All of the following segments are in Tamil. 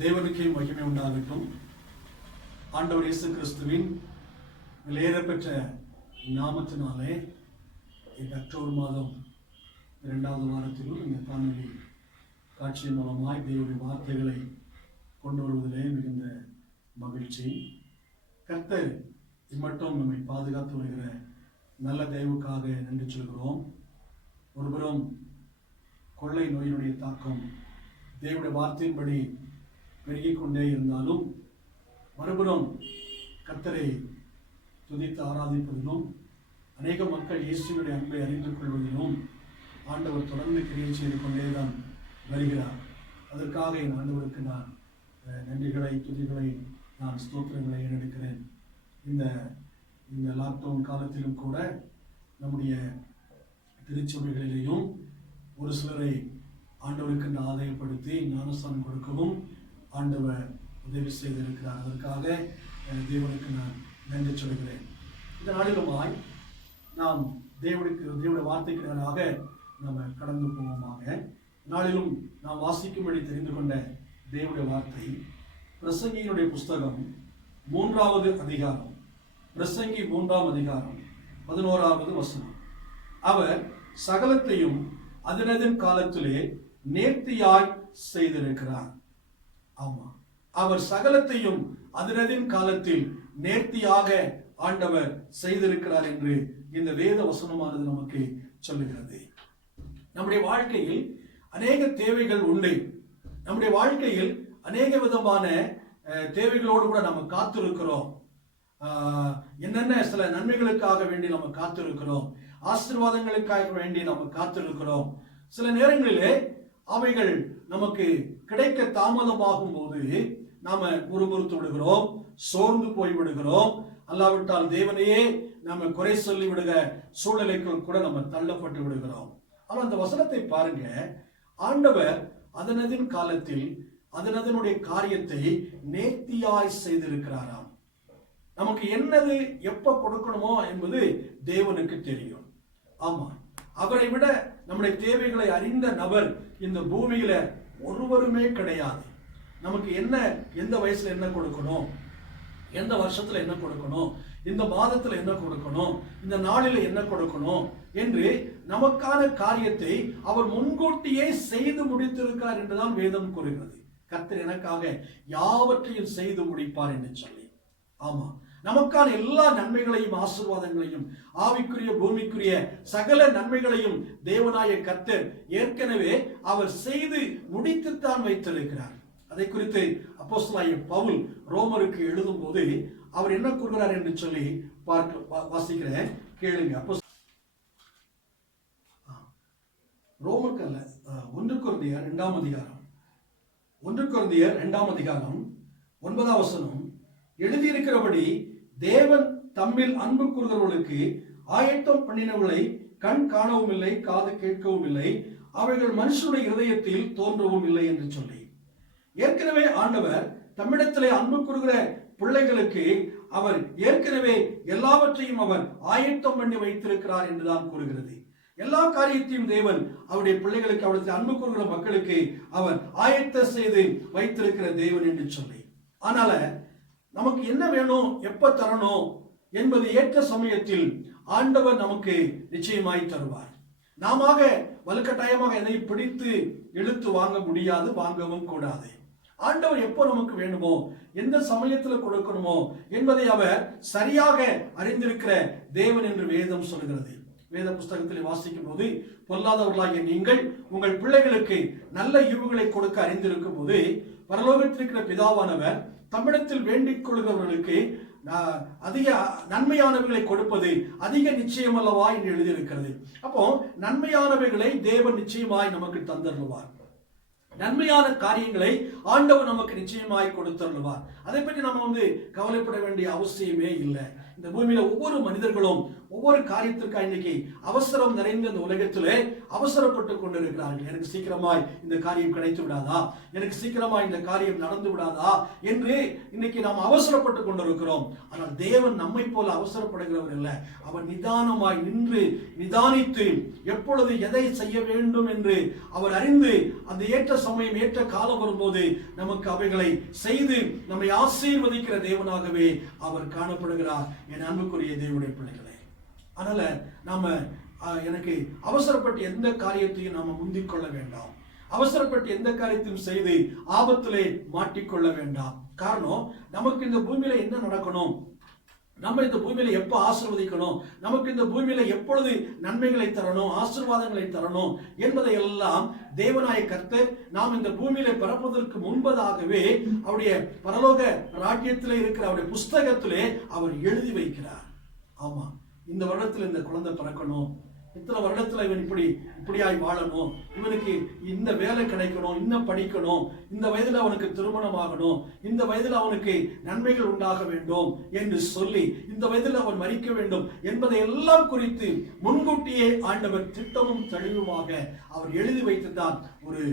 தேவனுக்கே மகிமை உண்டாகட்டும். ஆண்டவர் இயேசு கிறிஸ்துவின் விலையேறப்பெற்ற நாமத்தினாலே இந்த அக்டோபர் மாதம் 2வது வாரத்திலும் இந்த காணொலி காட்சி மூலமாய் தேவனுடைய வார்த்தைகளை கொண்டு வருவதிலே மிகுந்த மகிழ்ச்சி. கர்த்தர் இம்மட்டும் நம்மை பாதுகாத்து வருகிற நல்ல தயவுக்காக நன்றி சொல்கிறோம். ஒருபுறம் கொள்ளை நோயினுடைய தாக்கம் தேவனுடைய வார்த்தையின்படி பெருகிக் கொண்டே இருந்தாலும், மறுபுறம் கர்த்தரை துதித்து ஆராதிப்பதிலும் அநேக மக்கள் இயேசுவினுடைய அன்பை அறிந்து கொள்வதிலும் ஆண்டவர் தொடர்ந்து கிரியை செய்து கொண்டே தான் வருகிறார். அதற்காக என் ஆண்டவருக்கு நான் நன்றிகளை, துதிகளை, நான் ஸ்தோத்திரங்களை ஏறெடுக்கிறேன். இந்த லாக்டவுன் காலத்திலும் கூட நம்முடைய திருச்சபைகளிலேயும் ஒரு சிலரை ஆண்டவருக்கு ஆதாயப்படுத்தி ஞானஸ்தானம் கொடுக்கவும் ஆண்டவர் உதவி செய்திருக்கிறார். அதற்காக தேவனுக்கு நான் நன்றி சொல்கிறேன். இந்த நாளிலுமாய் நாம் தேவனுடைய வார்த்தைக்கு நேராக நாம் கடந்து போவோமாக. நாளிலும் நாம் வாசிக்கும்படி தெரிந்து கொண்ட தேவனுடைய வார்த்தை பிரசங்கியினுடைய புஸ்தகம் 3வது அதிகாரம், பிரசங்கி 3ஆம் அதிகாரம் 11வது வசனம். அவர் சகலத்தையும் அதனதன் காலத்திலே நேர்த்தியாய் செய்திருக்கிறார். ஆமா, அவர் சகலத்தையும் அதனதன் காலத்தில் நேர்த்தியாக ஆண்டவர் செய்திருக்கிறார் என்று இந்த வேத வசனமானது நமக்கு சொல்லுகிறது. நம்முடைய வாழ்க்கையில் அநேக தேவைகள் உண்டு. நம்முடைய வாழ்க்கையில் அநேக விதமான தேவைகளோடு கூட நம்ம காத்திருக்கிறோம். என்னென்ன சில நன்மைகளுக்காக வேண்டி நம்ம காத்திருக்கிறோம், ஆசீர்வாதங்களுக்காக வேண்டி நம்ம காத்திருக்கிறோம். சில நேரங்களிலே அவைகள் நமக்கு கிடைக்க தாமதமாகும் போது நாம முறுமுறுத்து விடுகிறோம், சோர்ந்து போய் விடுகிறோம். அல்லாவிட்டால் தேவனையே நம்ம குறை சொல்லி விடுகிற சூழ்நிலைக்கு கூட நம்ம தள்ளப்பட்டு விடுகிறோம். ஆனால் அந்த வசனத்தை பாருங்க, ஆண்டவர் அதனதின் காலத்தில் அதனுடைய காரியத்தை நேர்த்தியாய் செய்திருக்கிறாராம். நமக்கு என்னது எப்ப கொடுக்கணுமோ என்பது தேவனுக்கு தெரியும். ஆமா, அவரை விட நம்முடைய தேவைகளை அறிந்த நபர் இந்த பூமியில ஒருவருமே கிடையாது. நமக்கு என்ன, எந்த வயசுல என்ன கொடுக்கணும், எந்த வருஷத்துல என்ன கொடுக்கணும், இந்த மாதத்துல என்ன கொடுக்கணும், இந்த நாளில என்ன கொடுக்கணும் என்று நமக்கான காரியத்தை அவர் முன்கூட்டியே செய்து முடித்திருக்கிறார் என்றுதான் வேதம் கூறுகிறது. கர்த்தர் எனக்காக யாவற்றையும் செய்து முடிப்பார் என்று சொல்லி. ஆமா, நமக்கான எல்லா நன்மைகளையும் ஆசீர்வாதங்களையும் ஆவிக்குரிய பூமிக்குரிய சகல நன்மைகளையும் தேவனாய கர்த்தர் ஏற்கனவே அவர் செய்து முடித்துத்தான் வைத்திருக்கிறார். அதை குறித்து அப்போஸ்தலனாகிய பவுல் ரோமருக்கு எழுதும் போது அவர் என்ன கூறுகிறார் என்று சொல்லி வாசிக்கிறேன், கேளுங்க. ரோமருக்கு அல்ல, 1 கொரிந்தியர் 2ஆம் அதிகாரம், 1 கொரிந்தியர் 2ஆம் அதிகாரம் 9ஆம் வசனம். எழுதியிருக்கிறபடி தேவன் தம்மில் அன்பு கூறுகிறவர்களுக்கு ஆயத்தம் பண்ணினவர்களை கண் காணவும் இல்லை, காது கேட்கவும் இல்லை, அவைகள் மனுஷனுடைய இதயத்தில் தோன்றவும் இல்லை என்று சொல்லி, ஏற்கனவே ஆண்டவர் தம்மிடத்திலே அன்பு கூறுகிற பிள்ளைகளுக்கு அவர் ஏற்கனவே எல்லாவற்றையும் அவர் ஆயத்தம் பண்ணி வைத்திருக்கிறார் என்றுதான் கூறுகிறது. எல்லா காரியத்தையும் தேவன் அவருடைய பிள்ளைகளுக்கு, அவருடைய அன்பு கூறுகிற மக்களுக்கு அவர் ஆயத்த செய்து வைத்திருக்கிற தேவன் என்று சொல்லி, அதனால நமக்கு என்ன வேணும், எப்ப தரணும் என்பது ஏற்ற சமயத்தில் ஆண்டவர் நமக்கு நிச்சயமாய் தருவார். நாம வலுக்கட்டாயமாக எதை பிடித்து இழுத்து வாங்க முடியாது, வாங்கவும் கூடாது. ஆண்டவர் எப்போ நமக்கு வேணுமோ, எந்த சமயத்தில் கொடுக்கணுமோ என்பதை அவர் சரியாக அறிந்திருக்கிற தேவன் என்று வேதம் சொல்கிறது. வேத புஸ்தகத்தில் வாசிக்கும் போது, பொல்லாதவர்களாகிய நீங்கள் உங்கள் பிள்ளைகளுக்கு நல்ல ஈவுகளை கொடுக்க அறிந்திருக்கும் போது பரலோகத்தில் இருக்கிற பிதாவானவர் தம்மிடத்தில் வேண்டிக் கொள்கிறவர்களுக்கு அதிக நன்மையானவைகளை கொடுப்பது அதிக நிச்சயம் அல்லவா என்று எழுதியிருக்கிறது. அப்போ நன்மையானவைகளை தேவன் நிச்சயமாய் நமக்கு தந்தருவார். நன்மையான காரியங்களை ஆண்டவர் நமக்கு நிச்சயமாய் கொடுத்தருவார். அதை பற்றி நம்ம கவலைப்பட வேண்டிய அவசியமே இல்லை. இந்த பூமியில ஒவ்வொரு மனிதர்களும் ஒவ்வொரு காரியத்திற்காக இன்னைக்கு அவசரம் நிறைந்த இந்த உலகத்திலே அவசரப்பட்டு கொண்டிருக்கிறார்கள். எனக்கு சீக்கிரமாய் இந்த காரியம் கிடைத்து விடாதா, எனக்கு சீக்கிரமாய் இந்த காரியம் நடந்து விடாதா என்று இன்னைக்கு நாம் அவசரப்பட்டு கொண்டிருக்கிறோம். ஆனால் தேவன் நம்மை போல அவசரப்படுகிறவர் இல்லை. அவர் நிதானமாய் நின்று நிதானித்து எப்பொழுது எதை செய்ய வேண்டும் என்று அவர் அறிந்து அந்த ஏற்ற சமயம் ஏற்ற காலம் வரும்போது நமக்கு அவைகளை செய்து நம்மை ஆசீர்வதிக்கிற தேவனாகவே அவர் காணப்படுகிறார். என் அன்புக்குரிய தேவனுடைய பிள்ளைகளே, அதனால நாம எனக்கு அவசரப்பட்டு எந்த காரியத்தையும் நாம முந்திக் கொள்ள வேண்டாம். அவசரப்பட்டு எந்த காரியத்தையும் செய்து ஆபத்திலே மாட்டிக்கொள்ள வேண்டாம். காரணம், நமக்கு இந்த பூமியில என்ன நடக்கணும், நம்ம இந்த பூமியில எப்ப ஆசீர்வதிக்கணும், நமக்கு இந்த பூமியில எப்பொழுது நன்மைகளை தரணும், ஆசீர்வாதங்களை தரணும் என்பதை எல்லாம் தேவனாய கர்த்தர் நாம் இந்த பூமியில பிறப்பதற்கு முன்பதாகவே அவருடைய பரலோக ராஜ்யத்திலே இருக்கிற அவருடைய புஸ்தகத்திலே அவர் எழுதி வைக்கிறார். ஆமா, இந்த வருடத்தில் இந்த குழந்தை பிறக்கணும், இத்தனை வருடத்துல இவன் இப்படியாய் வாழணும், இவனுக்கு இந்த வேலை கிடைக்கணும், இன்னும் படிக்கணும், இந்த வயதுல அவனுக்கு திருமணம் ஆகணும், இந்த வயதுல அவனுக்கு நன்மைகள் உண்டாக வேண்டும் என்று சொல்லி இந்த வயதில் அவன் மரிக்க வேண்டும் என்பதை எல்லாம் குறித்து முன்கூட்டியே ஆண்டவர் திட்டமும் தெளிவுமாக அவர் எழுதி வைத்துதான் ஒரு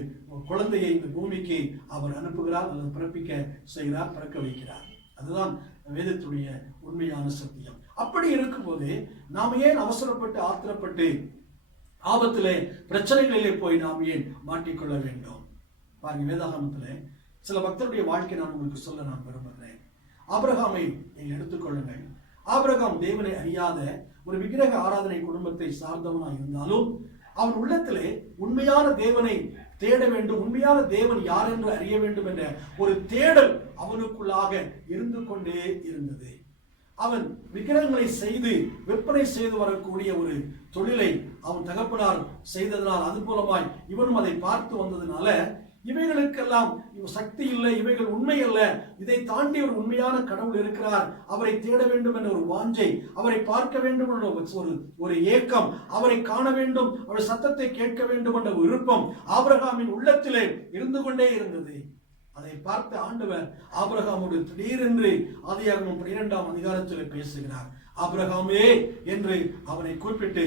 குழந்தையை இந்த பூமிக்கு அவர் அனுப்புகிறார், அல்லது பிறப்பிக்க செய்கிறார், பிறக்க வைக்கிறார். அதுதான் வேதத்துடைய உண்மையான சத்தியம். அப்படி இருக்கும்போது நாம் ஏன் அவசரப்பட்டு ஆத்திரப்பட்டு ஆபத்திலே பிரச்சனைகளிலே போய் நாம் ஏன் மாட்டிக்கொள்ள வேண்டும்? பாருங்க, வேதாகமத்திலே சில பக்தருடைய வாழ்க்கை நான் உங்களுக்கு சொல்ல நான் விரும்புகிறேன். ஆபிரகாமை நீங்கள் எடுத்துக்கொள்ளுங்கள். ஆபிரகாம் தேவனை அறியாத ஒரு விக்கிரக ஆராதனை குடும்பத்தை சார்ந்தவனாக இருந்தாலும் அவன் உள்ளத்திலே உண்மையான தேவனை தேட வேண்டும், உண்மையான தேவன் யார் என்று அறிய வேண்டும் என்ற ஒரு தேடல் அவனுக்குள்ளாக இருந்து கொண்டே இருந்தது. அவன் விக்கிரகங்களை செய்து விற்பனை செய்து வரக்கூடிய ஒரு தொழிலை அவன் தகப்பனார் செய்ததனால் அது மூலமாய் இவனும் அதை பார்த்து வந்ததுனால இவைகளுக்கெல்லாம் சக்தி இல்லை, இவைகள் உண்மை அல்ல, இதை தாண்டி ஒரு உண்மையான கடவுள் இருக்கிறார், அவரை தேட வேண்டும் என்ற ஒரு வாஞ்சை, அவரை பார்க்க வேண்டும் என்ற ஒரு ஏக்கம், அவரை காண வேண்டும், அவர் சத்தத்தை கேட்க வேண்டும் என்ற விருப்பம் ஆபிரகாமின் உள்ளத்திலே இருந்து கொண்டே இருந்தது. அதை பார்த்த ஆண்டவர் ஆபிரகாமோடு திடீரென்று ஆதியாகமம் 12ஆம் அதிகாரத்தில் பேசுகிறார். ஆபிரகாமே என்று அவனை கூப்பிட்டு,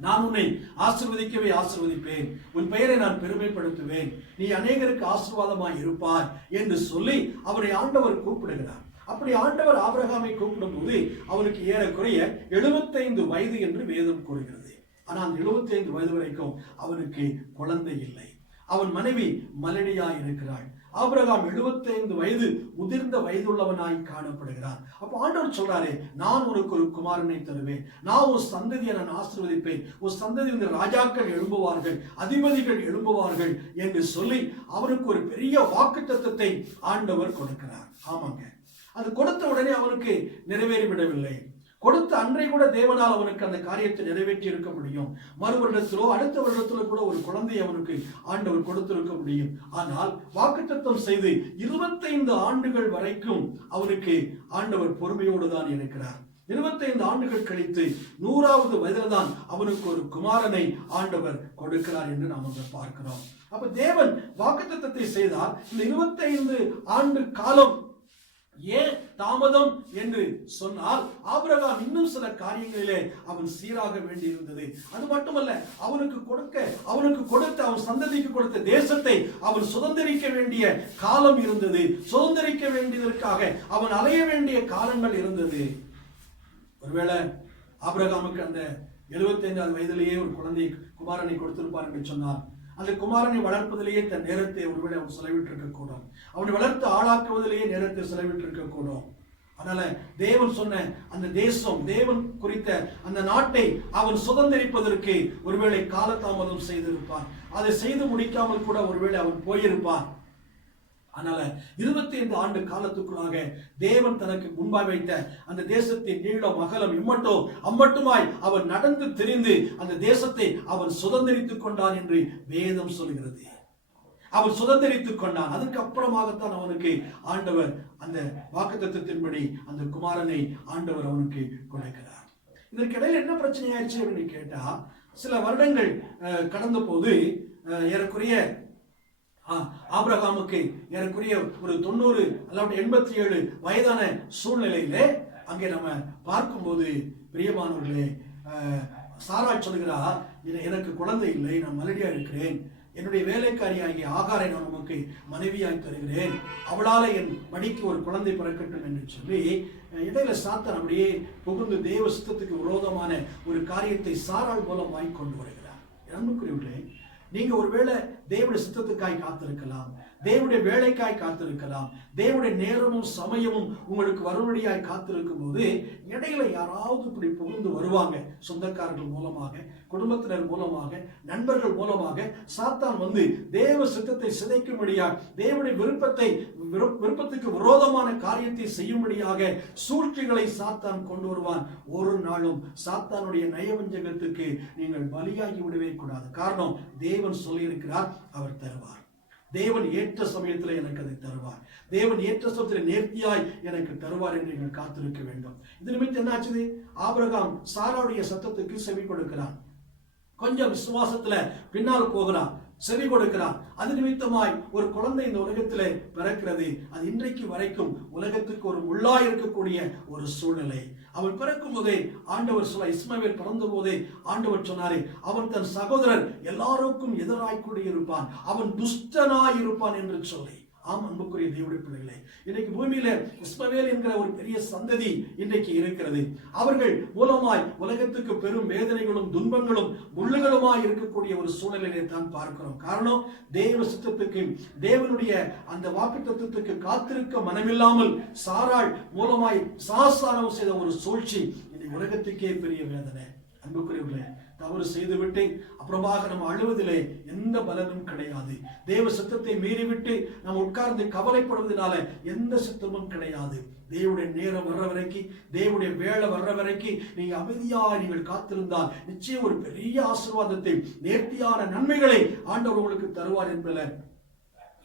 நான் உன்னை ஆசீர்வதிக்கவே ஆசீர்வதிப்பேன், உன் பெயரை நான் பெருமைப்படுத்துவேன், நீ அநேகருக்கு ஆசீர்வாதமாய் இருப்பார் என்று சொல்லி அவரை ஆண்டவர் கூப்பிடுகிறார். அப்படி ஆண்டவர் ஆபிரகாமை கூப்பிடும் போது அவனுக்கு ஏறக்குறைய 75 வயது என்று வேதம் கூறுகிறது. ஆனால் 75 வயது வரைக்கும் அவனுக்கு குழந்தை இல்லை. அவன் மனைவி மலடியாய் இருக்கிறாள். ஆபிரகாம் 75 வயது முதிர்ந்த வயதுள்ளவனாய் காணப்படுகிறான். அப்போ ஆண்டவர் சொல்றாரு, நான் உனக்கு ஒரு குமாரனை தருவேன், நான் ஒரு சந்ததியை நான் ஆசீர்வதிப்பேன், ஒரு சந்ததி ராஜாக்கள் எழும்புவார்கள், அதிபதிகள் எழும்புவார்கள் என்று சொல்லி அவனுக்கு ஒரு பெரிய வாக்குத்தத்தத்தை ஆண்டவர் கொடுக்கிறார். ஆமாங்க, அது கொடுத்த உடனே அவனுக்கு நிறைவேறிவிடவில்லை. கொடுத்த அன்றை கூட தேவனால் அவனுக்கு அந்த காரியத்தை நிறைவேற்றி இருக்க முடியும். மறு வருடத்திலோ அடுத்த வருடத்திலோ கூட ஒரு குழந்தை அவனுக்கு ஆண்டவர் கொடுத்திருக்க முடியும். ஆனால் வாக்குத்தத்தம் செய்து 25 ஆண்டுகள் வரைக்கும் அவனுக்கு ஆண்டவர் பொறுமையோடு தான் இருக்கிறார். 25 ஆண்டுகள் கழித்து 100வது வயதில் தான் அவனுக்கு ஒரு குமாரனை ஆண்டவர் கொடுக்கிறார் என்று நாம் பார்க்கிறோம். அப்ப தேவன் வாக்குத்தத்தத்தை செய்தால் இந்த 25 ஆண்டு காலம் ஏன் தாமதம் என்று சொன்னால் ஆபிரகாம் இன்னும் சில காரியங்களிலே அவன் சீராக வேண்டியிருந்தது. அது மட்டுமல்ல, அவனுக்கு கொடுத்த அவன் சந்ததிக்கு கொடுத்த தேசத்தை அவன் சுதந்திரிக்க வேண்டிய காலம் இருந்தது. சுதந்திரிக்க வேண்டியதற்காக அவன் அலைய வேண்டிய காலங்கள் இருந்தது. ஒருவேளை ஆபிரகாமுக்கு அந்த 75வது வயதிலேயே ஒரு குழந்தை குமாரனை கொடுத்திருப்பார் என்று சொன்னார், அந்த குமாரனை வளர்ப்பதிலேயே தன் நேரத்தை ஒருவேளை அவன் செலவிட்டிருக்க கூடும், அவனை வளர்த்து ஆளாக்குவதிலேயே நேரத்தை செலவிட்டிருக்க கூடும். அதனால தேவன் சொன்ன அந்த தேசம், தேவன் குறித்த அந்த நாட்டை அவன் சுதந்திரிப்பதற்கு ஒருவேளை காலதாமதம் செய்திருப்பான். அதை செய்து முடிக்காமல் கூட ஒருவேளை அவன் போயிருப்பான். அதனால 25 ஆண்டு காலத்துக்குள்ளாக தேவன் தனக்கு முன்பாய் வைத்த அந்த தேசத்தின் நீளம் அகலம் அம்மட்டுமாய் அவன் நடந்து தெரிந்து அந்த தேசத்தை அவன் சுதந்திரித்துக் கொண்டான் என்று வேதம் சொல்கிறது. அவன் சுதந்திரித்துக் கொண்டான். அதுக்கு அப்புறமாகத்தான் அவனுக்கு ஆண்டவர் அந்த வாக்குத்தத்தத்தின்படி அந்த குமாரனை ஆண்டவர் அவனுக்கு கொடுக்கிறார். இதற்கிடையில் என்ன பிரச்சனை ஆயிடுச்சு அப்படின்னு கேட்டா, சில வருடங்கள் கடந்த போது ஏறக்குறைய ஆபிரகாமுக்கு ஏறக்குறைய ஒரு 90 அல்லது 87 வயதான சூழ்நிலையிலே அங்கே நம்ம பார்க்கும்போது பிரியமானவர்களே, சாராள் சொல்கிறா, எனக்கு குழந்தை இல்லை, நான் மலடியா இருக்கிறேன், என்னுடைய வேலைக்காரியாகிய ஆகாரை நான் உமக்கு மனைவியாய் தருகிறேன், அவளால் என் மடிக்கு ஒரு குழந்தை பிறக்கட்டும் என்று சொல்லி இடையில சாத்தான் அப்படியே புகுந்து தேவ சித்தத்துக்கு விரோதமான ஒரு காரியத்தை சாராள் மூலமாய் கொண்டு வருகிறார். அன்புக்குரியவர்களே, நீங்க ஒருவேளை தேவனுடைய சித்தத்துக்காய் காத்திருக்கலாம், தேவனுடைய வேலைக்காய் காத்திருக்கலாம், தேவனுடைய நேரமும் சமயமும் உங்களுக்கு வரும்படியாய் காத்திருக்கும் போது இடையில யாராவது இப்படி புகுந்து வருவாங்க. சொந்தக்காரர்கள் மூலமாக, குடும்பத்தினர் மூலமாக, நண்பர்கள் மூலமாக சாத்தான் வந்து தேவ சித்தத்தை சிதைக்கும்படியாக, தேவனுடைய விருப்பத்துக்கு விரோதமான காரியத்தை செய்யும்படியாக சூழ்ச்சிகளை சாத்தான் கொண்டு வருவான். ஒரு நாளும் சாத்தானுடைய நயவஞ்சகத்துக்கு நீங்கள் பலியாகி விடவே கூடாது. காரணம், தேவன் சொல்லியிருக்கிறார், அவர் தருவார். தேவன் ஏற்ற சமயத்தில் எனக்கு அதை தருவார், தேவன் ஏற்ற சமயத்தில் நேர்த்தியாய் எனக்கு தருவார் என்று நீங்கள் காத்திருக்க வேண்டும். இது நிமித்தம் என்னாச்சு? ஆபிரகாம் சாராளுடைய சத்தத்துக்கு செவி கொடுக்கிறான், கொஞ்சம் விசுவாசத்துல பின்னால் போகிறான், செவி கொடுக்கிறான். அது நிமித்தமாய் ஒரு குழந்தை இந்த உலகத்திலே பிறக்கிறது. அது இன்றைக்கு வரைக்கும் உலகத்துக்கு ஒரு முள்ளாய் இருக்கக்கூடிய ஒரு சூழ்நிலை. அவன் பிறக்கும் போதே ஆண்டவர் சொல்ல, இஸ்மவேல் பிறந்த போதே ஆண்டவர் சொன்னாரே, அவன் தன் சகோதரர் எல்லாருக்கும் எதிராய் கூட இருப்பான், அவன் துஷ்டனாய் இருப்பான் என்று சொல்லி. ஆம் அன்புக்குரிய தேவனுடைய பிள்ளைகளே, இன்னைக்கு பூமியில இஸ்மவேல் என்கிற ஒரு பெரிய சந்ததி இன்றைக்கு இருக்கிறது. அவர்கள் மூலமாய் உலகத்துக்கு பெரும் வேதனைகளும் துன்பங்களும் முள்ளுகளுமாய் இருக்கக்கூடிய ஒரு சூழ்நிலையை தான் பார்க்கிறோம். காரணம், தேவ சித்தத்துக்கு, தேவனுடைய அந்த வாக்குத்தத்தத்துக்கு காத்திருக்க மனமில்லாமல் சாராள் மூலமாய் சாசாரம் செய்த ஒரு சூழ்ச்சி இன்னைக்கு உலகத்துக்கே பெரிய வேதனை. அன்புக்குரியவர்களே, தவறு செய்துவிட்டு அப்புறமாக நம்ம அழுவதிலே எந்த பலனும் கிடையாது. தேவ சித்தத்தை மீறிவிட்டு நாம் உட்கார்ந்து கவலைப்படுவதனால எந்த சித்தமும் கிடையாது. தேவனுடைய நேரம் வர்ற வரைக்கும், தேவனுடைய வேலை வர்ற வரைக்கும் நீங்க அமைதியாக நீங்கள் காத்திருந்தால் நிச்சயம் ஒரு பெரிய ஆசீர்வாதத்தை, நேர்த்தியான நன்மைகளை ஆண்டவர் உங்களுக்கு தருவார் என்பதில்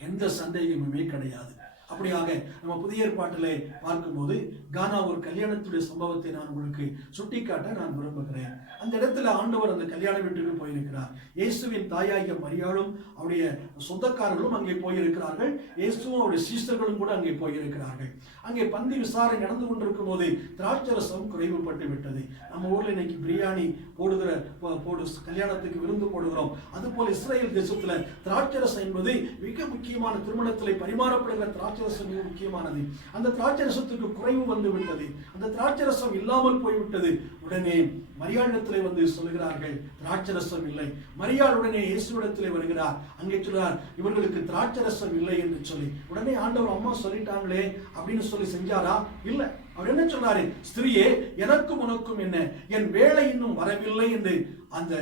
எந்த சந்தேகமுமே கிடையாது. அப்படியாக நம்ம புதிய ஏற்பாட்டிலே பார்க்கும்போது கானா ஒரு கல்யாணத்துடைய சம்பவத்தை நான் உங்களுக்கு சுட்டிக்காட்ட நான் விரும்புகிறேன். அந்த இடத்துல ஆண்டவர் அந்த கல்யாண வீட்டுக்கு போயிருக்கிறார். இயேசுவின் தாயாகிய மரியாளும் அவருடைய சொந்தக்காரர்களும் அங்கே போயிருக்கிறார்கள். இயேசுவும் அவருடைய சீஷர்களும் கூட அங்கே போயிருக்கிறார்கள். அங்கே பந்தி விசாரணை நடந்து கொண்டிருக்கும் போது திராட்சரசம் குறைவுபட்டு விட்டது. நம்ம ஊர்ல இன்னைக்கு பிரியாணி கல்யாணத்துக்கு விருந்து போடுகிறோம். அதுபோல இஸ்ரேல் தேசத்துல திராட்சரசம் என்பது மிக முக்கியமான, திருமணத்திலே பரிமாறப்படுகிற திராட்சரசம் மிக முக்கியமானது. அந்த திராட்சரசத்துக்கு குறைவு வந்து விட்டது, அந்த திராட்சரசம் இல்லாமல் போய்விட்டது. உடனே மரியாளிடத்திலே வந்து சொல்கிறார்கள், திராட்சரசம் இல்லை. மரியாள் உடனே இயேசுவிடத்திலே வருகிறார். அங்கே சொல்றார், இவர்களுக்கு திராட்சரசம் இல்லை என்று சொல்லி. உடனே ஆண்டவர், அம்மா சொல்லிட்டாங்களே அப்படின்னு சொல்லி செஞ்சாரா? இல்லை. அவர் என்ன சொன்னாரு? ஸ்திரியே, எனக்கும் உனக்கும் என்ன, என் வேலை இன்னும் வரவில்லை என்று அந்த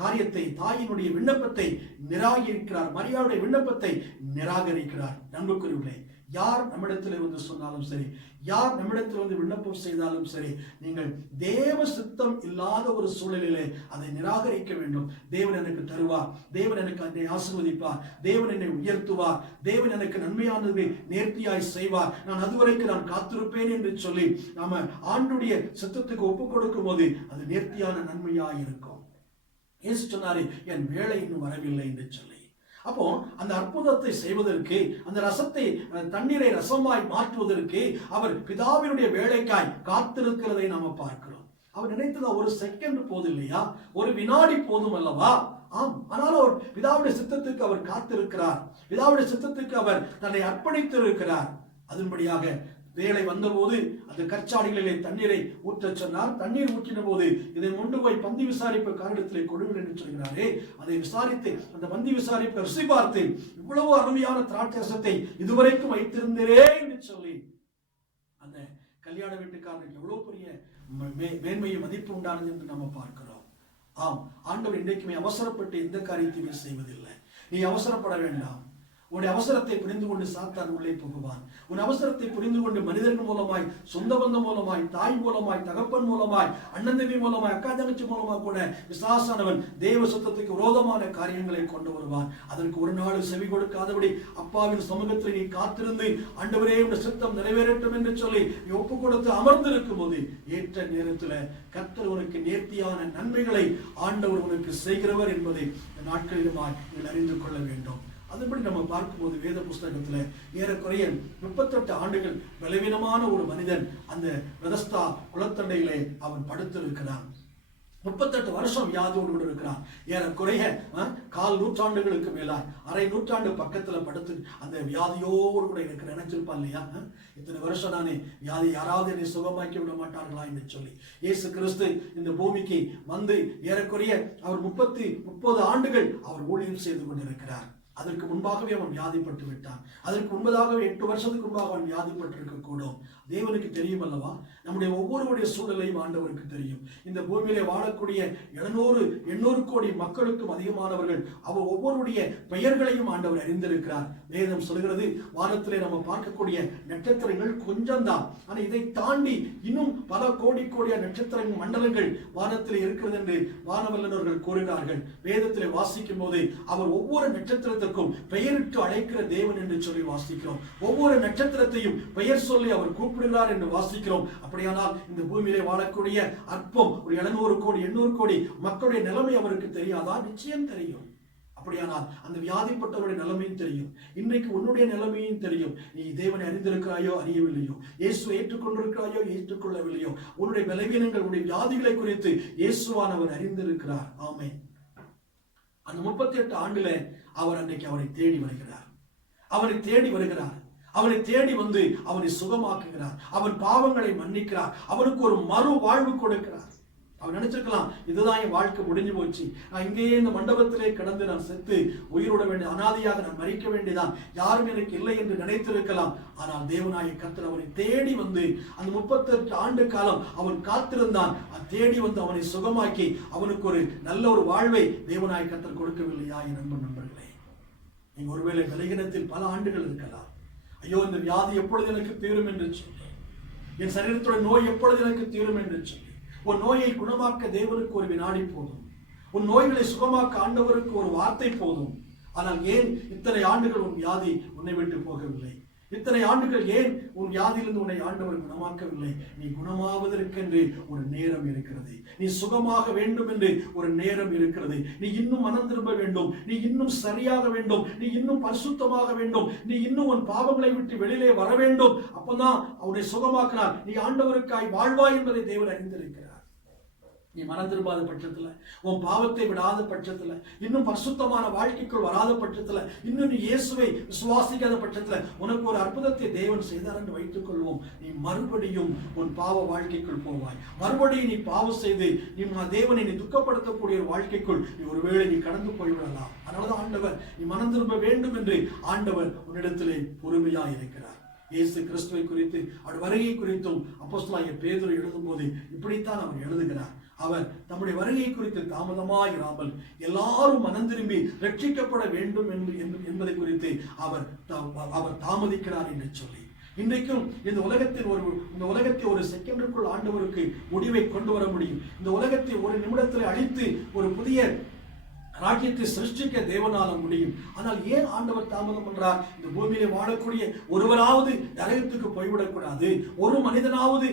காரியத்தை, தாயினுடைய விண்ணப்பத்தை நிராகரிக்கிறார். மரியாளுடைய விண்ணப்பத்தை நிராகரிக்கிறார். நண்புக்குரியவர்களே, யார் நம்மிடத்தில் வந்து சொன்னாலும் சரி, யார் நம்மிடத்தில் வந்து விண்ணப்பம் செய்தாலும் சரி, நீங்கள் தேவ சித்தம் இல்லாத ஒரு சூழலிலே அதை நிராகரிக்க வேண்டும். தேவன் எனக்கு தருவார், தேவன் எனக்கு என்னை ஆசீர்வதிப்பார், தேவன் என்னை உயர்த்துவார், தேவன் எனக்கு நன்மையானதை நேர்த்தியாய் செய்வார், நான் அதுவரைக்கும் நான் காத்திருப்பேன் என்று சொல்லி நாம ஆண்டுடைய சித்தத்துக்கு ஒப்புக் கொடுக்கும் போது அது நேர்த்தியான நன்மையாய் இருக்கும். இயேசு சொன்னாரு, என் வேலை இன்னும் வரவில்லை என்று சொல்லி. அப்போ அந்த அற்புதத்தை செய்வதற்கு, அந்த ரசத்தை, தண்ணீரை ரசமாய் மாற்றுவதற்கு அவர் பிதாவினுடைய வேலைக்காய் காத்திருக்கிறதை நாம பார்க்கிறோம். அவர் நினைத்ததா ஒரு செகண்ட் போதும் இல்லையா, ஒரு வினாடி போதும் அல்லவா? ஆம். ஆனாலும் அவர் பிதாவுடைய சித்தத்துக்கு அவர் காத்திருக்கிறார், பிதாவுடைய சித்தத்துக்கு அவர் தன்னை அர்ப்பணித்து இருக்கிறார். அதன்படியாக வேலை வந்தபோது அந்த கற்சாடிகளிலே தண்ணீரை ஊற்ற சொன்னார். தண்ணீர் ஊற்றின போது இதை கொண்டு போய் பந்தி விசாரிப்பு காரணத்திலே கொடுங்கள் என்று சொல்கிறாரே, அதை விசாரித்து அந்த பந்தி விசாரிப்பை ருசி பார்த்து, இவ்வளவு அருமையான திராட்சரசத்தை இதுவரைக்கும் வைத்திருந்தே என்று சொல்லி அந்த கல்யாண வீட்டுக்காரனுக்கு எவ்வளவு பெரிய மேன்மையை மதிப்பு உண்டானது என்று நம்ம பார்க்கிறோம். ஆம், ஆண்டவர் இன்றைக்குமே அவசரப்பட்டு எந்த காரியத்தையுமே செய்வதில்லை. நீ அவசரப்பட வேண்டாம். உன்னுடைய அவசரத்தை புரிந்து கொண்டு சாத்தான் உள்ளே புகுவான். உன் அவசரத்தை புரிந்து கொண்டு மனிதர்கள் மூலமாய், சொந்த பந்தம் மூலமாய், தாய் மூலமாய், தகப்பன் மூலமாய், அண்ணன் தம்பி மூலமாய், அக்கா தங்கச்சி மூலமாக கூட விசுவாசானவன் தேவ சுத்தத்துக்கு விரோதமான காரியங்களை கொண்டு வருவான். அதற்கு ஒரு நாள் செவி கொடுக்காதபடி அப்பாவின் சமூகத்தில் நீ காத்திருந்து, ஆண்டவரே உடைய சித்தம் நிறைவேறட்டும் என்று சொல்லி நீ ஒப்பு கொடுத்து அமர்ந்திருக்கும் போது ஏற்ற நேரத்தில் கர்த்தர் உனக்கு நேர்த்தியான நன்மைகளை ஆண்டவர் உனக்கு செய்கிறவர் என்பதை நாட்களிலுமாய் நீங்கள் அறிந்து கொள்ள வேண்டும். அதுபடி நம்ம பார்க்கும்போது வேத புஸ்தகத்துல ஏறக்குறைய 38 ஆண்டுகள் பலவீனமான ஒரு மனிதன் அந்த பெதஸ்தா குளத்தண்டையிலே அவன் படுத்திருக்கிறான். 38 வருஷம் வியாதியோடு கூட இருக்கிறான். ஏறக்குறைய 1/4 நூற்றாண்டுகளுக்கு மேலாய், அரை நூற்றாண்டு பக்கத்துல படுத்து அந்த வியாதியோடு கூட எனக்கு நினைச்சிருப்பான் இல்லையா, இத்தனை வருஷம் நானே வியாதி, யாராவது என்னை சுகமாக்கி விட மாட்டார்களா என்று சொல்லி இயேசு கிறிஸ்து இந்த பூமிக்கு வந்து ஏறக்குறைய அவர் 30 ஆண்டுகள் அவர் ஊழியம் செய்து கொண்டிருக்கிறார். அதற்கு முன்பாகவே அவன் வியாதிப்பட்டு விட்டான். அதற்கு முன்பதாகவே 8 வருஷத்துக்கு முன்பாக அவன் வியாதிப்பட்டு இருக்க கூடும். தேவனுக்கு தெரியும் அல்லவா, நம்முடைய ஒவ்வொருவருடைய சூழலையும் ஆண்டவருக்கு தெரியும். இந்த பூமியிலே வாழக்கூடிய 700-800 கோடி மக்களுக்கும் அதிகமானவர்கள் அவர் ஒவ்வொருடைய பெயர்களையும் ஆண்டவர் அறிந்திருக்கிறார். வேதம் சொல்கிறது, வானத்திலே நம்ம பார்க்கக்கூடிய நட்சத்திரங்கள் கொஞ்சம் தான், ஆனால் இதை தாண்டி இன்னும் பல கோடிய நட்சத்திர மண்டலங்கள் வானத்திலே இருக்கிறது என்று வானவல்லவர்கள் கூறினார்கள். வேதத்திலே வாசிக்கும் போது அவர் ஒவ்வொரு நட்சத்திரத்திற்கும் பெயரிட்டு அழைக்கிற தேவன் என்று சொல்லி வாசிக்கிறோம். ஒவ்வொரு நட்சத்திரத்தையும் பெயர் சொல்லி அவர் கூப்பிடுகிறார் என்று வாசிக்கிறோம். அப்படியானால் இந்த பூமியிலே வாழக்கூடிய அற்பம் ஒரு 700 கோடி 800 கோடி மக்களுடைய நிலைமை அவருக்கு தெரியாதா? நிச்சயம் தெரியும். அப்படியானால் அந்த வியாதிப்பட்டவருடைய நிலைமையும் தெரியும். இன்றைக்கு உன்னுடைய நிலைமையும் தெரியும். நீ தேவனை அறிந்திருக்கிறாயோ அறியவில்லையோ, இயேசுவை ஏற்றுக்கொண்டிருக்கிறாயோ ஏற்றுக்கொள்ளவில்லையோ, உன்னுடைய பலவீனங்கள் உன்னுடைய வியாதிகளை குறித்து இயேசுவானவர் அறிந்திருக்கிறார். ஆமென். அந்த 38 ஆண்டுல அவர் அன்றைக்கு அவரை தேடி வருகிறார். அவனை தேடி வந்து அவனை சுகமாக்குகிறார். அவன் பாவங்களை மன்னிக்கிறார். அவனுக்கு ஒரு மறு வாழ்வு கொடுக்கிறார். அவன் நினைச்சிருக்கலாம், இதுதான் என் வாழ்க்கை முடிஞ்சு போச்சு, நான் இங்கேயே இந்த மண்டபத்திலே கடந்து நான் செத்து உயிரோட வேண்டிய அனாதையாக நான் மறிக்க வேண்டியதான், யாரும் எனக்கு இல்லை என்று நினைத்திருக்கலாம். ஆனால் தேவனாய கர்த்தர் அவனை தேடி வந்து அந்த 38 ஆண்டு காலம் அவன் காத்திருந்தான். தேடி வந்து அவனை சுகமாக்கி அவனுக்கு ஒரு நல்ல ஒரு வாழ்வை தேவனாய கர்த்தர் கொடுக்கவில்லையா? என் நண்பர்களே, நீங்க ஒருவேளை பலகீனத்தில் பல ஆண்டுகள் இருக்கலாம். ஐயோ, இந்த வியாதி எப்பொழுது எனக்கு தீரும் என்று சொல்லி, என் சரீரத்தோட நோய் எப்பொழுது எனக்கு தீரும் என்று சொல்லி, உன் நோயை குணமாக்க தேவனுக்கு ஒரு வினாடி போதும். உன் நோய்களை சுகமாக்க ஆண்டவருக்கு ஒரு வார்த்தை போதும். ஆனால் ஏன் இத்தனை ஆண்டுகள் உன் வியாதி உன்னை விட்டு போகவில்லை? இத்தனை ஆண்டுகள் ஏன் உன் வியாதியிலிருந்து உன்னை ஆண்டவர் குணமாக்கவில்லை? நீ குணமாவதற்கென்று ஒரு நேரம் இருக்கிறது. நீ சுகமாக வேண்டும் என்று ஒரு நேரம் இருக்கிறது. நீ இன்னும் மனம் திரும்ப வேண்டும். நீ இன்னும் சரியாக வேண்டும். நீ இன்னும் பரிசுத்தமாக வேண்டும். நீ இன்னும் உன் பாவங்களை விட்டு வெளியிலே வர வேண்டும். அப்பதான் அவனை சுகமாக்கினார். நீ ஆண்டவருக்காய் வாழ்வாய் என்பதை தேவன் அறிந்திருக்கிறார். நீ மனம் திரும்பாத பட்சத்துல, உன் பாவத்தை விடாத பட்சத்துல, இன்னும் பரிசுத்தமான வாழ்க்கைக்குள் வராத பட்சத்துல, இன்னும் நீ இயேசுவை விசுவாசிக்காத பட்சத்துல உனக்கு ஒரு அற்புதத்தை தேவன் செய்தார் என்று வைத்துக் கொள்வோம். நீ மறுபடியும் உன் பாவ வாழ்க்கைக்குள் போவாய். மறுபடியும் நீ பாவம் செய்து நீ தேவனை நீ துக்கப்படுத்தக்கூடிய ஒரு வாழ்க்கைக்குள் நீ ஒருவேளை நீ கடந்து போய்விடலாம். அதனாலதான் ஆண்டவர் நீ மனம் திரும்ப வேண்டும் என்று ஆண்டவர் உன்னிடத்திலே பொறுமையா இருக்கிறார். இயேசு கிறிஸ்துவை குறித்து அவர் வருகை குறித்தும் அப்போஸ்தலனாகிய பேதுரு எழுதும் போது இப்படித்தான் அவர் எழுதுகிறார். அவர் தம்முடைய வருகை குறித்து தாமதமாயிராமல் எல்லாரும் மனம் திரும்பி ரட்சிக்கப்பட வேண்டும் என்பதை குறித்து அவர் தாமதிக்கிறார் என்று சொல்லி, இன்றைக்கும் இந்த உலகத்தை ஒரு செகண்டுக்குள் ஆண்டவருக்கு முடிவை கொண்டு வர முடியும். இந்த உலகத்தை ஒரு நிமிடத்தில் அழித்து ஒரு புதிய ராஜ்யத்தை சிருஷ்டிக்க தேவனால முடியும். ஆனால் ஏன் ஆண்டவர் தாமதம் பண்றார்? இந்த பூமியிலே வாழக்கூடிய ஒருவராவது நரகத்துக்கு போய்விடக்கூடாது, ஒரு மனிதனாவது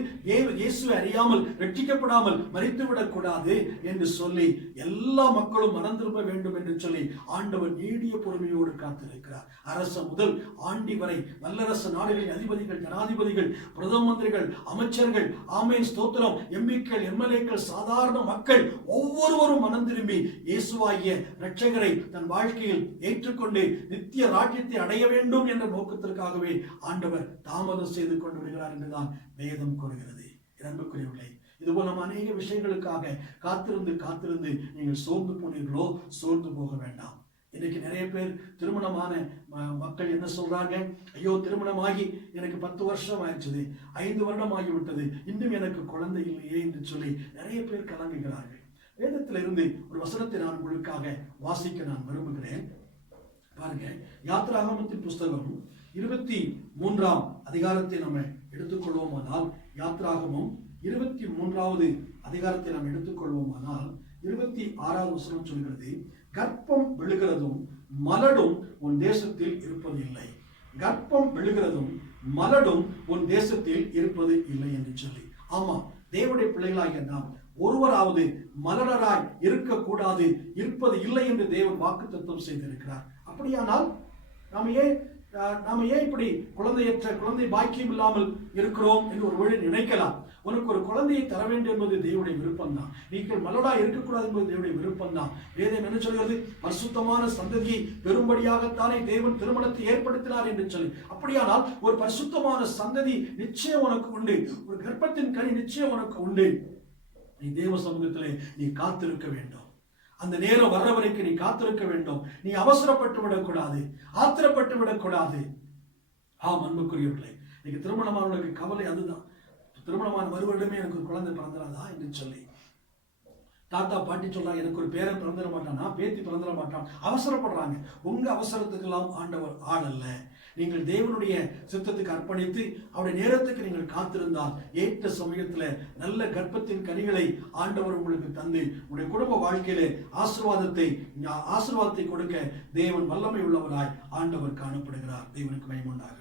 இயேசுவை அறியாமல் ரட்சிக்கப்படாமல் மரித்து விடக்கூடாது என்று சொல்லி எல்லா மக்களும் மனம் திரும்ப வேண்டும் என்று சொல்லி ஆண்டவர் நீடிய பொறுமையோடு காத்திருக்கிறார். அரச முதல் ஆண்டி வரை வல்லரசு நாடுகளின் அதிபதிகள், ஜனாதிபதிகள், பிரதம மந்திரிகள், அமைச்சர்கள், ஆமென் ஸ்தோத்திரம், எம்பிக்கள், எம்எல்ஏக்கள், சாதாரண மக்கள் ஒவ்வொருவரும் மனம் திரும்பி இயேசுவாகிய இரட்சகரை தன் வாழ்க்கையில் ஏற்றுக்கொண்டு நித்திய ராஜ்யத்தை அடைய வேண்டும் என்ற நோக்கத்திற்காகவே ஆண்டவர் தாமதம் செய்து கொண்டு வருகிறார் என்றுதான் வேதம் கூறுகிறது. அன்புக்குரியவர்களே, இதுபோல நம்ம அநேக விஷயங்களுக்காக காத்திருந்து நீங்கள் சோர்ந்து போனீர்களோ? சோர்ந்து போக வேண்டாம். இன்னைக்கு நிறைய பேர் திருமணமான மக்கள் என்ன சொல்றாங்க? ஐயோ, திருமணமாகி எனக்கு 10 வருஷம் ஆயிடுச்சு, 5 வருடம் ஆகிவிட்டது, இன்னும் எனக்கு குழந்தை இல்லையே என்று சொல்லி நிறைய பேர் கலங்குகிறார்கள். வேதத்திலிருந்து ஒரு வசனத்தை நான் உங்களுக்காக வாசிக்க நான் விரும்புகிறேன். பாருங்க, யாத்திராகமத்தின் புஸ்தகம் 23ஆம் அதிகாரத்தை நம்ம எடுத்துக்கொள்வோமானால், யாத்திராகமம் 23வது அதிகாரத்தை நாம் எடுத்துக்கொள்வோமானால் 26வது வசனம் சொல்கிறது, கர்ப்பம் விழுகிறதும் மலடும் உன் தேசத்தில் இருப்பது இல்லை. கர்ப்பம் விழுகிறதும் மலடும் உன் தேசத்தில் இருப்பது இல்லை என்று சொல்லி. ஆமா, தேவனுடைய பிள்ளைகளாகிய நாம் ஒருவராவது மலராய் இருக்கக்கூடாது, இருப்பது இல்லை என்று தேவன் வாக்குத்தத்தம் செய்திருக்கிறார். அப்படியானால் நாம ஏன் இப்படி குழந்தை பாக்கியம் இல்லாமல் இருக்கிறோம் என்று ஒரு வழி நினைக்கலாம். உனக்கு ஒரு குழந்தையை தர வேண்டும் என்பது தேவனுடைய விருப்பம் தான். நீங்கள் மலடா இருக்கக்கூடாது என்பது தேவனுடைய விருப்பம் தான். வேதம் என்ன சொல்கிறது? பரிசுத்தமான சந்ததியை பெரும்படியாகத்தானே தேவன் திருமணத்தை ஏற்படுத்தினார் என்று சொல்லி. அப்படியானால் ஒரு பரிசுத்தமான சந்ததி நிச்சயம் உனக்கு உண்டு. ஒரு கர்ப்பத்தின் கனி நிச்சயம் உனக்கு உண்டு. நீ தேவ சமூகத்திலே நீ காத்திருக்க வேண்டும். அந்த நேரம் வர்ற வரைக்கும் நீ காத்திருக்க வேண்டும். நீ அவசரப்பட்டு விடக்கூடாது, ஆத்திரப்பட்டு விடக்கூடாது. அன்புக்குரியவர்களே, இன்னைக்கு திருமணமானவர்களுக்கு கவலை அதுதான். திருமணமான மறுவருடமே எனக்கு ஒரு குழந்தை பிறந்துடாதா என்று சொல்லி தாத்தா பாட்டி சொல்றாங்க, எனக்கு ஒரு பேரன் பிறந்துட மாட்டானா, பேத்தி பிறந்துட மாட்டான், அவசரப்படுறாங்க. உங்க அவசரத்துக்கெல்லாம் ஆண்டவர் ஆள் அல்ல. நீங்கள் தேவனுடைய சித்தத்துக்கு அர்ப்பணித்து அவருடைய நேரத்துக்கு நீங்கள் காத்திருந்தால் ஏற்ற சமயத்துல நல்ல கர்ப்பத்தின் கனிகளை ஆண்டவர் உங்களுக்கு தந்து உங்களுடைய குடும்ப வாழ்க்கையிலே ஆசீர்வாதத்தை கொடுக்க தேவன் வல்லமை உள்ளவராய் ஆண்டவர் காணப்படுகிறார். தேவனுக்கு மகிமை.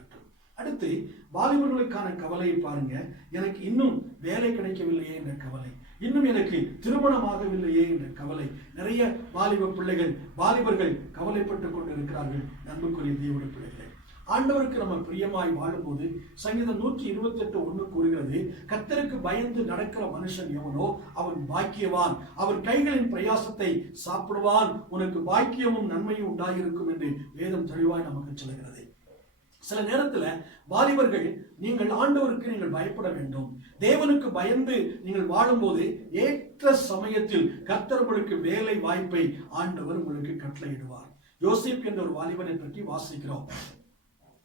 அடுத்து வாலிபர்களுக்கான கவலையை பாருங்க. எனக்கு இன்னும் வேலை கிடைக்கவில்லையே என்ற கவலை, இன்னும் எனக்கு திருமணமாகவில்லையே என்ற கவலை. நிறைய வாலிபர்கள் கவலைப்பட்டுக் கொண்டு இருக்கிறார்கள். அன்புக்குரிய தேவனுடைய பிள்ளைகளே, ஆண்டவருக்கு நம்ம பிரியமாய் வாழும்போது சங்கீதம் 128:1 கூறுகிறது, கர்த்தருக்கு பயந்து நடக்கிற மனுஷன் எவனோ அவன் பாக்கியவான், அவர் கைகளின் பிரயாசத்தை சாப்பிடுவான், உனக்கு பாக்கியமும் நன்மையும் உண்டாயிருக்கும் என்று வேதம் தெளிவாய் நமக்கு சொல்கிறது. சில நேரத்துல வாலிபர்கள், நீங்கள் ஆண்டவருக்கு நீங்கள் பயப்பட வேண்டும். தேவனுக்கு பயந்து நீங்கள் வாழும்போது ஏற்ற சமயத்தில் கர்த்தர் உங்களுக்கு வேலை வாய்ப்பை ஆண்டவர் உங்களுக்கு கட்டளையிடுவார். யோசேப்பு என்ற ஒரு வாலிபனை பற்றி வாசிக்கிறோம்.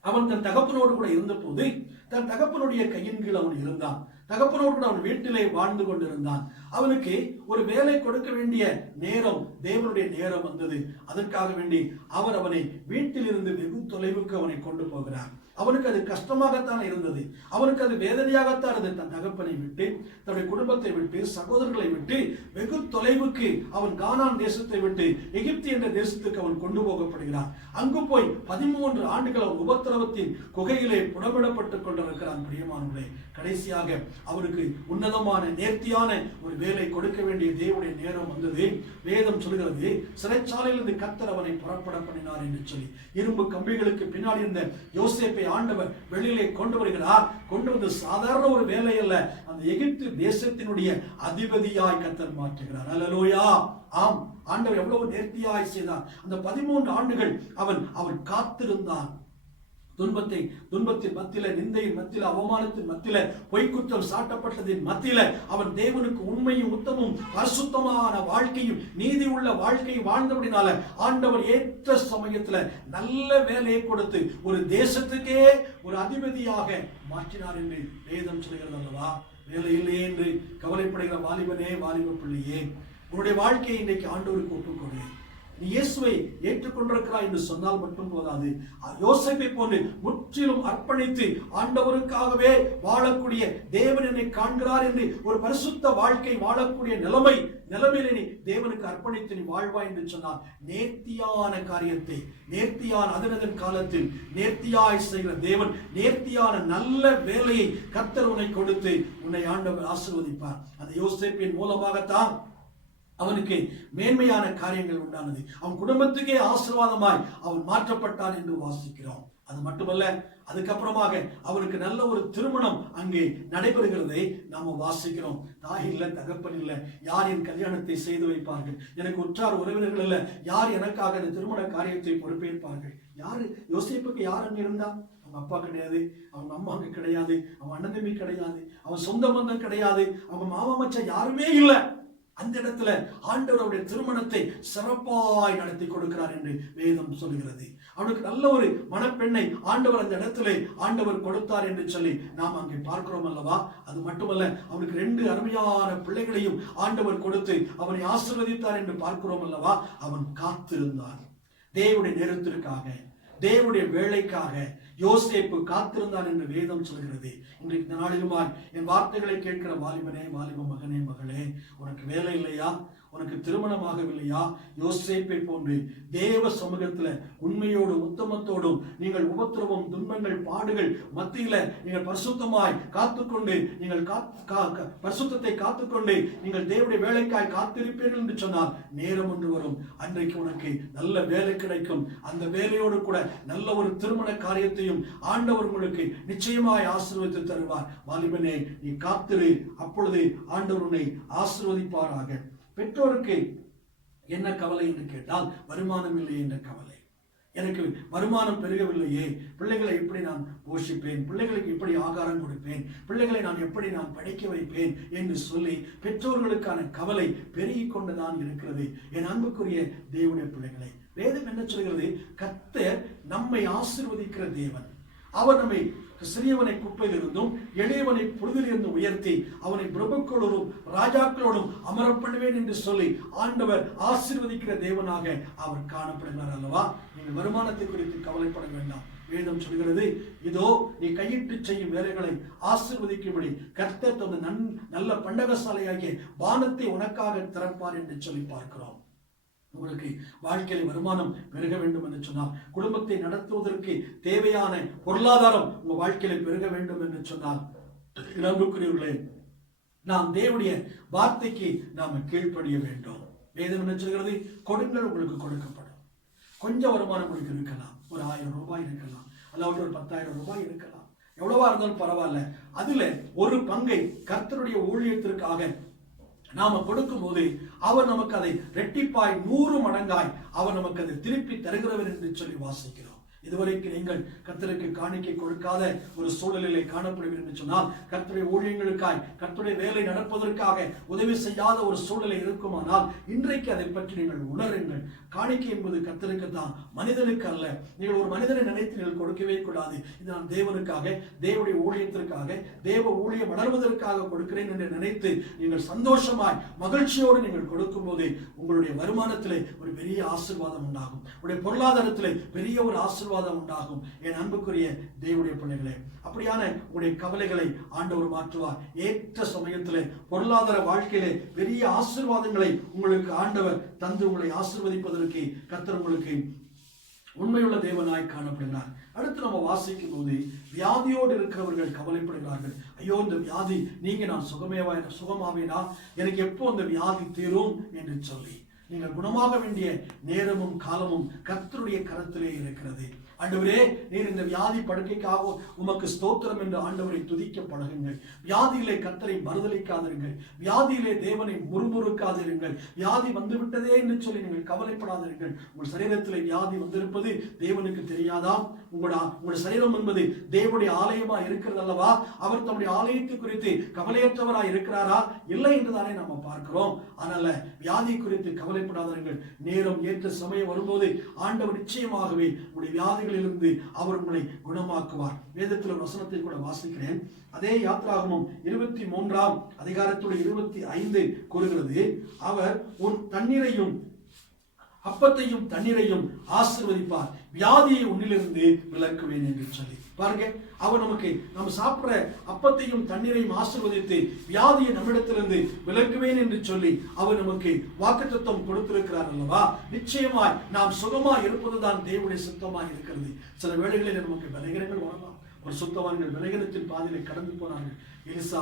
அவன் தன் தகப்பனோடு கூட இருந்த போது தன் தகப்பனுடைய கையின் கீழ் அவன் இருந்தான். தகப்பனோடு கூட அவன் வீட்டிலே வாழ்ந்து கொண்டிருந்தான். அவனுக்கு ஒரு வேலை கொடுக்க வேண்டிய நேரம், தேவனுடைய நேரம் வந்தது. அதற்காக வேண்டி அவர் அவனை வீட்டிலிருந்து வெகு தொலைவுக்கு அவனை கொண்டு போகிறார். அவனுக்கு அது கஷ்டமாகத்தான் இருந்தது, அவனுக்கு அது வேதனையாகத்தான் இருந்தது. தன் தகப்பனை விட்டு, தன்னுடைய குடும்பத்தை விட்டு, சகோதரர்களை விட்டு வெகு தொலைவுக்கு அவன் கானான் தேசத்தை விட்டு எகிப்து என்ற தேசத்துக்கு அவன் கொண்டு போகப்படுகிறான். அங்கு போய் 13 ஆண்டுகள் அவன் உபத்திரவத்தின் குகையிலே புடமிடப்பட்டுக் கொண்டிருக்கிறான். பிரியமானவர்களே, கடைசியாக அவருக்கு உன்னதமான நேர்த்தியான ஒரு வேலை கொடுக்க வேண்டிய தேவனுடைய நேரம் வந்தது. வேதம் சொல்கிறது, சிறைச்சாலையிலிருந்து கர்த்தர் அவனை புறப்பட பண்ணினார் என்று சொல்லி. இரும்பு கம்பிகளுக்கு பின்னாடி இருந்த யோசேப்பை ஆண்டவர் வெளியிலே கொண்டு வருகிறார். கொண்டு வந்து சாதாரண ஒரு வேலை அல்ல, அந்த எகிப்து தேசத்தினுடைய அதிபதியாய் கர்த்தர் மாற்றுகிறார். அல்லேலூயா. ஆம், ஆண்டவர் எவ்வளவு நேர்த்தியாய் செய்தார். அந்த 13 ஆண்டுகள் அவன் காத்திருந்தான். துன்பத்தின் மத்தியில, நிந்தையின் மத்தியில, அவமானத்தின் மத்தியில, பொய்க்குற்றம் சாட்டப்பட்டதின் மத்தியில அவன் தேவனுக்கு உண்மையும் உத்தமும் பரிசுத்தமான வாழ்க்கையும் நீதி உள்ள வாழ்க்கையும் வாழ்ந்தபடினால ஆண்டவர் ஏற்ற சமயத்துல நல்ல வேலையை கொடுத்து ஒரு தேசத்துக்கே ஒரு அதிபதியாக மாற்றினார் என்று வேதம் சொல்கிறது அல்லவா. வேலை இல்லையே என்று கவலைப்படுகிற வாலிபனே, வாலிப பிள்ளையே, உன்னுடைய வாழ்க்கையை இன்றைக்கு ஆண்டவருக்கு ஒப்புக்கொடு. நீ இயேசுவை ஏற்றுக்கொண்டிருக்கிறாய் என்று சொன்னால் மட்டும் போதாது. யோசேப்பை போன்று முற்றிலும் அர்ப்பணித்து ஆண்டவருக்காகவே வாழக்கூடிய தேவன் என்னை காண்கிறார் என்று ஒரு பரிசுத்த வாழ்க்கை வாழக்கூடிய நிலைமையிலே நீ தேவனுக்கு அர்ப்பணித்து நீ வாழ்வாய் என்று சொன்னால் நேர்த்தியான காரியத்தை, நேர்த்தியான அதனதன் காலத்தில் நேர்த்தியாய் செய்கிற தேவன் நேர்த்தியான நல்ல வேலையை கர்த்தர் உன்னை கொடுத்து உன்னை ஆண்டவர் ஆசீர்வதிப்பார். அந்த யோசேப்பின் மூலமாகத்தான் அவனுக்கு மேன்மையான காரியங்கள் உண்டானது. அவன் குடும்பத்துக்கே ஆசீர்வாதமாய் அவன் மாற்றப்பட்டான் என்று வாசிக்கிறோம். அது மட்டுமல்ல, அதுக்கப்புறமாக அவனுக்கு நல்ல ஒரு திருமணம் அங்கே நடைபெறுகிறதை நாம வாசிக்கிறோம். தாய் இல்லை, தகப்பன் இல்லை, யார் என் கல்யாணத்தை செய்து வைப்பார்கள்? எனக்கு உற்றார் உறவினர்கள் இல்லை, யார் எனக்காக இந்த திருமண காரியத்தை பொறுப்பேற்பார்கள்? யாரு? யோசேப்புக்கு யார் அங்க இருந்தா? அவங்க அப்பா கிடையாது, அவங்க அம்மாங்க கிடையாது, அவன் அண்ணன் தம்பி கிடையாது, அவன் சொந்த பந்தம் கிடையாது, அவங்க மாமா மச்சான் யாருமே இல்லை. அந்த இடத்துல ஆண்டவர் அவருடைய திருமணத்தை சிறப்பாய் நடத்தி கொடுக்கிறார் என்று வேதம் சொல்கிறது. அவனுக்கு நல்ல ஒரு மணப்பெண்ணை ஆண்டவர் அந்த இடத்துல ஆண்டவர் கொடுத்தார் என்று சொல்லி நாம் அங்கே பார்க்கிறோம் அல்லவா. அது மட்டுமல்ல, அவனுக்கு 2 அருமையான பிள்ளைகளையும் ஆண்டவர் கொடுத்து அவனை ஆசீர்வதித்தார் என்று பார்க்கிறோம் அல்லவா. அவன் காத்திருந்தான் தேவனுடைய நேரத்திற்காக, தேவனுடைய வேலைக்காக. யோசேப்பு காத்திருந்தான் என்று வேதம் சொல்கிறது. இன்றைக்கு இந்த நாளிலுமாய் என் வார்த்தைகளை கேட்கிற வாலிபனே, வாலிப மகனே, மகளே, உனக்கு வேலை இல்லையா? உனக்கு திருமணமாகவில்லையா? யோசேப்பை போன்று தேவ சமூகத்துல உண்மையோடும் உத்தமத்தோடும் நீங்கள் உபத்திரவம், துன்பங்கள், பாடுகள் மத்தியில நீங்கள் பரிசுத்தமாய் காத்துக்கொண்டு நீங்கள் பரிசுத்தத்தை காத்துக்கொண்டு நீங்கள் தேவனுடைய வேலைக்காய் காத்திருப்பீர்கள் என்று சொன்னால் நேரம் ஒன்று வரும், அன்றைக்கு உனக்கு நல்ல வேலை கிடைக்கும். அந்த வேலையோடு கூட நல்ல ஒரு திருமண காரியத்தையும் ஆண்டவர் உங்களுக்கு நிச்சயமாய் ஆசீர்வதித்து தருவார். வாலிபனே, நீ காத்திரு, அப்பொழுது ஆண்டவர் உன்னை ஆசீர்வதிப்பாராக. பெற்றோருக்கு என்ன கவலை என்று கேட்டால், வருமானம் இல்லை என்ற கவலை. எனக்கு வருமானம் பெருகவில்லையே, பிள்ளைகளை எப்படி நான் போஷிப்பேன், பிள்ளைகளுக்கு எப்படி ஆகாரம் கொடுப்பேன், பிள்ளைகளை நான் எப்படி நான் படிக்க வைப்பேன் என்று சொல்லி பெற்றோர்களுக்கான கவலை பெருகிக் கொண்டுதான் இருக்கிறது. என் அன்புக்குரிய தேவனுடைய பிள்ளைகளை, வேதம் என்ன சொல்கிறது? கர்த்தர் நம்மை ஆசீர்வதிக்கிற தேவன். அவர் நம்மை சிறியவனை குப்பையிலிருந்தும் எளியவனை புழுதிலிருந்து உயர்த்தி அவனை பிரபுக்களோடும் ராஜாக்களோடும் அமரப்படுவேன் என்று சொல்லி ஆண்டவர் ஆசீர்வதிக்கிற தேவனாக அவர் காணப்படுகிறார் அல்லவா? நீங்கள் வருமானத்தை குறித்து கவலைப்பட வேண்டாம். வேதம் சொல்கிறது, இதோ நீ கையிட்டு செய்யும் வேலைகளை ஆசீர்வதிக்கும்படி கர்த்தர் தந்த நல்ல பண்டகசாலையாகிய வானத்தை உனக்காக திறப்பார் என்று சொல்லி பார்க்கிறோம். உங்களுக்கு வாழ்க்கையில் வருமானம் பெருக வேண்டும் என்று சொன்னால், குடும்பத்தை நடத்துவதற்கு தேவையான பொருளாதாரம் உங்க வாழ்க்கையில பெருக வேண்டும் என்று சொன்னால், அன்புக்குரியவர்களே, நாம் தேவனுடைய வார்த்தைக்கு நாம கீழ்ப்படிய வேண்டும். வேதம் என்ன சொல்கிறது? கொடுங்கள், உங்களுக்கு கொடுக்கப்படும். கொஞ்சம் வருமானம் உங்களுக்கு இருக்கலாம், ஒரு 1000 ரூபாய் இருக்கலாம், அல்லாவிட்டு ஒரு 10,000 ரூபாய் இருக்கலாம், எவ்வளவா இருந்தாலும் பரவாயில்ல. அதுல ஒரு பங்கை கர்த்தருடைய ஊழியத்திற்காக நாம கொடுக்கும் போது அவர் நமக்கு அதை ரெட்டிப்பாய் 100 மடங்காய் அவர் நமக்கு அதை திருப்பி தருகிறவர் என்று சொல்லி வாசிக்கிறோம். இதுவரைக்கும் நீங்கள் கர்த்தருக்கு காணிக்கை கொடுக்காத ஒரு சூழலிலே காணப்படுவீர்கள் என்று சொன்னால், கர்த்தருடைய ஊழியங்களுக்காய் கர்த்தருடைய வேலை நடப்பதற்காக உதவி செய்யாத ஒரு சூழலை இருக்குமானால், இன்றைக்கு அதை பற்றி நீங்கள் உணருங்கள். காணிக்கை என்பது கர்த்தருக்கு தான், மனிதனுக்கு அல்ல. நீங்கள் ஒரு மனிதனை நினைத்து நீங்கள் கொடுக்கவே கூடாது. இது நான் தேவனுக்காக, தேவனுடைய ஊழியத்திற்காக, தேவ ஊழியம் வளர்வதற்காக கொடுக்கிறேன் என்று நினைத்து நீங்கள் சந்தோஷமாய் மகிழ்ச்சியோடு நீங்கள் கொடுக்கும் போது உங்களுடைய வருமானத்திலே ஒரு பெரிய ஆசீர்வாதம் உண்டாகும், உங்களுடைய பொருளாதாரத்திலே பெரிய ஒரு ஆசீர்வாதம் உண்டாகும். என் அன்புக்குரிய தேவனுடைய பிள்ளைகளே, அப்படியான உங்களுடைய கவலைகளை ஆண்டவர் மாற்றுவார். ஏற்ற சமயத்திலே பொருளாதார வாழ்க்கையிலே பெரிய ஆசீர்வாதங்களை உங்களுக்கு ஆண்டவர் தந்து உங்களை ஆசீர்வதிப்பதற்கு கர்த்தர் உங்களுக்கு உண்மையுள்ள தேவனாய் காணப்படுகிறார். அடுத்து நம்ம வாசிக்கும் போது, வியாதியோடு இருக்கிறவர்கள் கவலைப்படுகிறார்கள். ஐயோ, இந்த வியாதி நீங்க நான் சுகமாவேனா, எனக்கு எப்போ அந்த வியாதி தீரும் என்று சொல்லி நீங்கள் குணமாக வேண்டிய நேரமும் காலமும் கர்த்தருடைய கரத்திலே இருக்கிறது. ஆண்டவரே, நீர் இந்த வியாதி படுக்கைக்காக உமக்கு ஸ்தோத்திரம் என்று ஆண்டவரை துதிக்க பழகுங்கள். வியாதியிலே கர்த்தரை மறுதலிக்காதிருங்கள், வியாதியிலே தேவனை முறுமுறுக்காதிருங்கள். வியாதி வந்துவிட்டதே என்று சொல்லி நீங்கள் கவலைப்படாதிருங்கள். உங்கள் சரீரத்திலே வியாதி வந்திருப்பது தேவனுக்கு தெரியாதா? உங்களுடைய சரீரம் என்பது தேவனுடைய ஆலயமா இருக்கிறது அல்லவா? அவர் தம்முடைய ஆலயத்தை குறித்து கவலையற்றவராய் இருக்கிறாரா? இல்லை என்றுதானே நாம பார்க்கிறோம். அதனால வியாதி குறித்து கவலைப்படாதீர்கள். நேரம் ஏற்ற சமயம் வரும்போது ஆண்டவர் நிச்சயமாகவே உங்களுடைய வியாதிகளிலிருந்து அவர் உங்களை குணமாக்குவார். வேதத்தில் ஒரு வசனத்தை கூட வாசிக்கிறேன். அதே யாத்ராகமம் 23ஆம் அதிகாரத்துடைய 25 கூறுகிறது, அவர் உன் தண்ணீரையும் அப்பத்தையும் தண்ணீரையும் ஆசீர்வதிப்பார், வியாதியை உன்னிலிருந்து விலக்குவேன் என்று சொல்லி பாருங்க. அவர் நமக்கு நம்ம சாப்பிடுற அப்பத்தையும் தண்ணீரையும் ஆசீர்வதித்து வியாதியை நம்மிடத்திலிருந்து விலக்குவேன் என்று சொல்லி அவர் நமக்கு வாக்குத்தத்தம் கொடுத்திருக்கிறார் அல்லவா? நிச்சயமாய் நாம் சுகமாய் இருப்பதுதான் தேவனுடைய சித்தமாய் இருக்கிறது. சில வேளைகளில் நமக்கு பலகீனங்கள் வரலாம். ஒரு சுத்தவான்கள் பலகீனத்தின் பாதையிலே கடந்து போனார்கள். எலிசா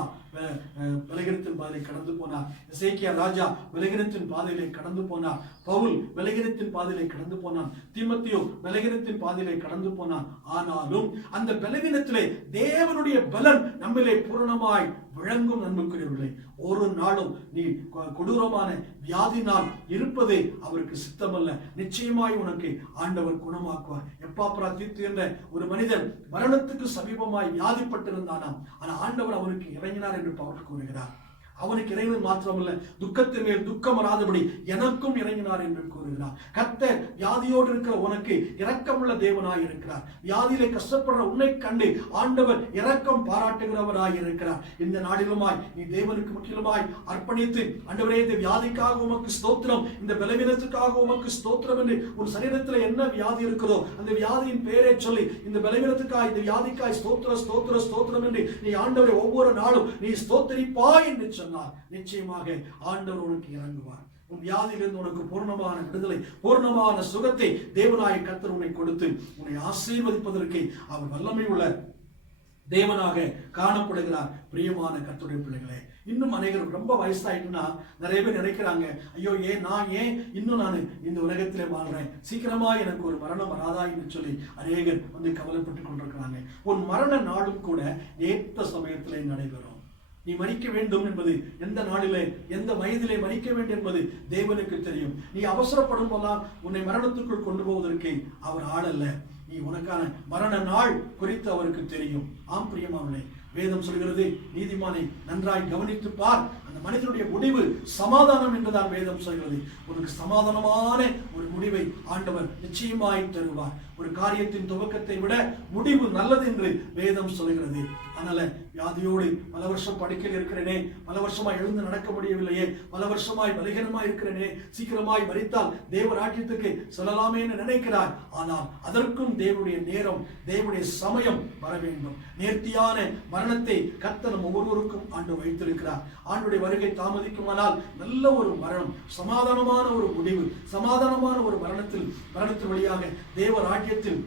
பலகீனத்தின் பாதையிலே கடந்து போனார். எசேக்கியா ராஜா பலகீனத்தின் பாதையிலே கடந்து போனார். பவுல் பலகீனத்தின் பாதையிலே கடந்து போனான். தீமோத்தேயு பலகீனத்தின் பாதையிலே கடந்து போனான். ஆனாலும் அந்த பலவீனத்திலே தேவனுடைய பலன் நம்மிலே பூரணமாய் விளங்கும். அன்புக்குரியவர்களே, ஒரு நாளும் நீ கொடூரமான வியாதினால் இருப்பது அவருக்கு சித்தமல்ல. நிச்சயமாய் உனக்கு ஆண்டவர் குணமாக்குவார். எப்பாப்ரா தீத்து என்ற ஒரு மனிதன் மரணத்துக்கு சமீபமாய் வியாதிப்பட்டிருந்தானாம். ஆனால் ஆண்டவர் அவருக்கு இறங்கினார் என்று பவுல் கூறுகிறார். அவனுக்கு இறைவன் மாத்திரமல்ல, துக்கத்தின் மேல் துக்கம் வராதபடி எனக்கும் இறங்கினார் என்று கூறுகிறார். கர்த்தர் வியாதியோடு இருக்கிற உனக்கு இரக்கமுள்ள தேவனாய் இருக்கிறார். வியாதியிலே கஷ்டப்படுற உன்னை கண்டு ஆண்டவர் இரக்கம் பாராட்டுகிறவராய் இருக்கிறார். இந்த நாளிலுமாய் நீ தேவனுக்கு முற்றிலுமாய் அர்ப்பணித்து, ஆண்டவரே, இந்த வியாதிக்காக உமக்கு ஸ்தோத்திரம், இந்த பலவீனத்துக்காக உமக்கு ஸ்தோத்திரம் என்று உன் சரீரத்தில் என்ன வியாதி இருக்கிறதோ அந்த வியாதியின் பெயரை சொல்லி இந்த பலவீனத்துக்காய், இந்த வியாதிக்காய் ஸ்தோத்திரம் ஸ்தோத்திரம் ஸ்தோத்திரம் என்று நீ ஆண்டவரை ஒவ்வொரு நாளும் நீ ஸ்தோத்திரிப்பாய் என்று சொன்னார். நிச்சயமாக ஆண்டவர் உனக்கு இறங்குவார். உன் வியாதியிலிருந்து உனக்கு பூர்ணமான விடுதலை, பூர்ணமான சுகத்தை தேவனாய கர்த்தர் உன்னை கொடுத்து உன்னை ஆசீர்வதிப்பதற்கு அவர் வல்லமை உள்ள தேவனாக காணப்படுகிறார். பிரியமான கர்த்தருடைய பிள்ளைகளே, இன்னும் அநேகர் ரொம்ப வயசாயிட்டுனா நிறைய பேர் நினைக்கிறாங்க, ஐயோ நான் இன்னும் நான் இந்த உலகத்திலே வாழ்றேன், சீக்கிரமா எனக்கு ஒரு மரணம் வராதா என்று சொல்லி அநேகர் வந்து கவலைப்பட்டுக் கொண்டிருக்கிறாங்க. உன் மரண நாளும் கூட ஏற்ற சமயத்திலே நடைபெறும். நீ மரிக்க வேண்டும் என்பது எந்த நாளிலே எந்த வயதிலே மரிக்க வேண்டும் என்பது தேவனுக்கு தெரியும். நீ அவசரப்படும் போதெல்லாம் உன்னை மரணத்துக்குள் கொண்டு போவதற்கு அவர் ஆள் அல்ல. நீ உனக்கான மரண நாள் குறித்து அவருக்கு தெரியும். ஆம் பிரியமானவர்களே, வேதம் சொல்கிறது, நீதிமானை நன்றாய் கவனித்து பார், அந்த மனிதனுடைய முடிவு சமாதானம் என்றுதான் வேதம் சொல்கிறது. உனக்கு சமாதானமான ஒரு முடிவை ஆண்டவர் நிச்சயமாய் தருவார். ஒரு காரியத்தின் துவக்கத்தை விட முடிவு நல்லது என்று வேதம் சொல்கிறது. அதனால வியாதியோடு பல வருஷம் படுக்கையில் இருக்கிறேனே, பல வருஷமாய் எழுந்து நடக்க முடியவில்லையே, பல வருஷமாய் பலகீனமாய் இருக்கிறேனே, சீக்கிரமாய் மரித்தால் தேவராஜ்யத்துக்கு செல்லலாமே என்று நினைக்கிறார். ஆனால் அதற்கும் தேவனுடைய நேரம், தேவனுடைய சமயம் வர வேண்டும். நேர்த்தியான மரணத்தை கர்த்தர் ஒவ்வொருவருக்கும் ஆண்டு வைத்திருக்கிறார். ஆண்டுடைய வருகை தாமதிக்குமானால் நல்ல ஒரு மரணம், சமாதானமான ஒரு முடிவு, சமாதானமான ஒரு மரணத்தின் வழியாக தேவராஜ்யத்தில்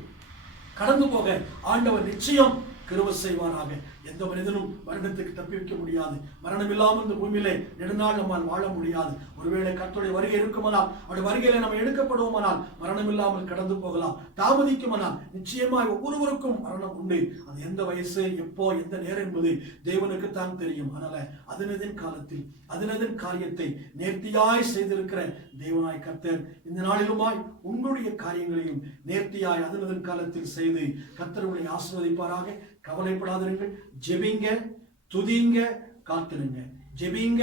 கடந்து போக ஆண்டவர் நிச்சயம் கிருபை செய்வாராக. எந்த மனிதனும் மரணத்துக்கு தப்பி வைக்க முடியாது. மரணம் இல்லாமல் இந்த பூமியிலே நெடுநாள் நம்மால் வாழ முடியாது. ஒருவேளை கர்த்தருடைய வருகை இருக்குமானால், அவருடைய வருகையில நம்ம எடுக்கப்படுவோமானால் மரணம் இல்லாமல் கடந்து போகலாம். தாமதிக்குமானால் நிச்சயமாய் ஒவ்வொருவருக்கும் மரணம் உண்டு. அது எந்த வயசு, எப்போ, எந்த நேரம் என்பது தேவனுக்கு தான் தெரியும். அதனால அதனதின் காலத்தில் அதனதின் காரியத்தை நேர்த்தியாய் செய்திருக்கிற தேவனாய் கர்த்தர் இந்த நாளிலுமாய் உங்களுடைய காரியங்களையும் நேர்த்தியாய் அதனதின் காலத்தில் செய்து கர்த்தருடைய ஆசீர்வதிப்பாராக. கவலைப்படாதீர்கள். ஜெபிங்க, துதிங்க, காத்திருங்க. ஜெபிங்க,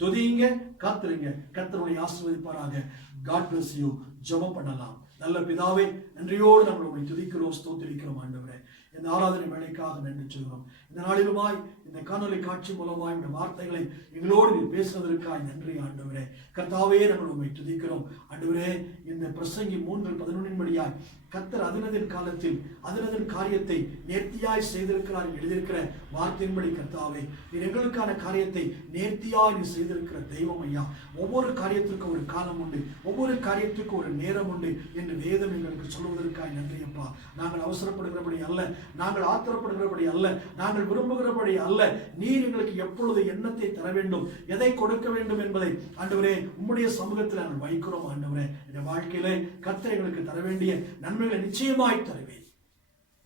துதிங்க, காத்திருங்க. கர்த்தருடைய ஆசீர்வதிப்பாராக. God bless you. ஜெபம் பண்ணலாம். நல்ல பிதாவே, நன்றியோடு நம்மளை துதிக்கிறோம், ஸ்தோத்திரிக்கிறோம். ஆண்டவரே, இந்த ஆராதனை வேலைக்காக நன்றி சொல்கிறோம். இந்த நாளிலுமாய் இந்த காணொலி காட்சி மூலமாய் இந்த வார்த்தைகளை எங்களோடு நீ பேசுவதற்காக நன்றி ஆண்டவரே. கர்த்தாவே, நாங்கள் உண்மை துதிக்கிறோம். ஆண்டவரே, இந்த பிரசங்கி 3:11 படியாய் கர்த்தர் அதனதின் காலத்தில் அதனதின் காரியத்தை நேர்த்தியாய் செய்திருக்கிறார் எழுதியிருக்கிற வார்த்தையின்படி கர்த்தாவே, நீ எங்களுக்கான காரியத்தை நேர்த்தியாய் நீ செய்திருக்கிற தெய்வம் ஐயா. ஒவ்வொரு காரியத்திற்கும் ஒரு காலம் உண்டு, ஒவ்வொரு காரியத்துக்கும் ஒரு நேரம் உண்டு என்று வேதம் எங்களுக்கு சொல்வதற்காக நன்றி அப்பா. நாங்கள் அவசரப்படுகிறபடி அல்ல, நாங்கள் ஆத்திரப்படுகிறபடி அல்ல, நாங்கள் விரும்புகிறபடி அல்ல. நீர் எங்களுக்கு எப்பொழுது எண்ணத்தை தர வேண்டும், எதை கொடுக்க வேண்டும் என்பதை ஆண்டவரே உம்முடைய சமூகத்தில் நாங்கள் வைக்கிறோம். ஆண்டவரே, இந்த வாழ்க்கையிலே கர்த்தர் எங்களுக்கு தர வேண்டிய நன்மைகளை நிச்சயமாய் தருவேன்.